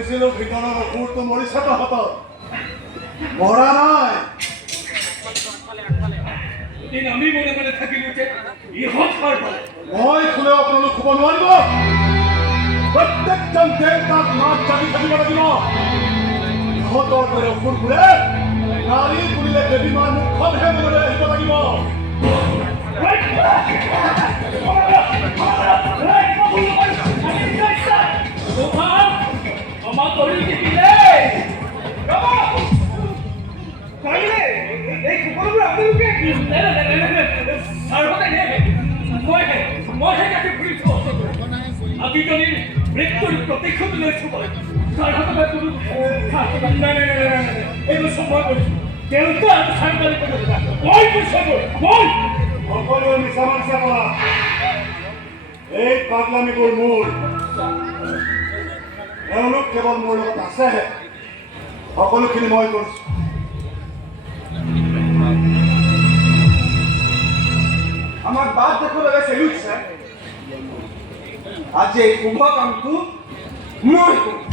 শুনিছিলো ভিতৰৰ অসুৰটো মৰিছে তহঁত মৰা নাই আমি মনে মনে থাকিলো যে ইহঁত হাৰ পালে মই শুনে আপোনালোক শুব নোৱাৰিব প্ৰত্যেকজন দেৱতাক মাত জানি থাকিব লাগিব ইহঁতৰ দৰে অসুৰবোৰে নাৰী বুলিলে দেৱী মাৰ মুখতহে মনলৈ আহিব লাগিব আমার তৈরি দিলে এই কুকুরগুলো আপনাদেরকে মই কাছে ঘুরিছ আদিজনীর মৃত্যুর প্রতীক্ষা তুলে সময় তার হাতে কোনো এইগুলো সম্ভব করেছি কেউ তো আর সাংবাদিক করে বল বল সকলো মিছা মাংসা কৰা এই পাগলামিবোৰ মোৰ এওঁলোক কেৱল মোৰ লগত আছেহে সকলোখিনি মই কৰিছোঁ আমাৰ বাদ দেখো লগে সেলুট স্যাৰ আজ এই শুভ কামটো মই কৰিম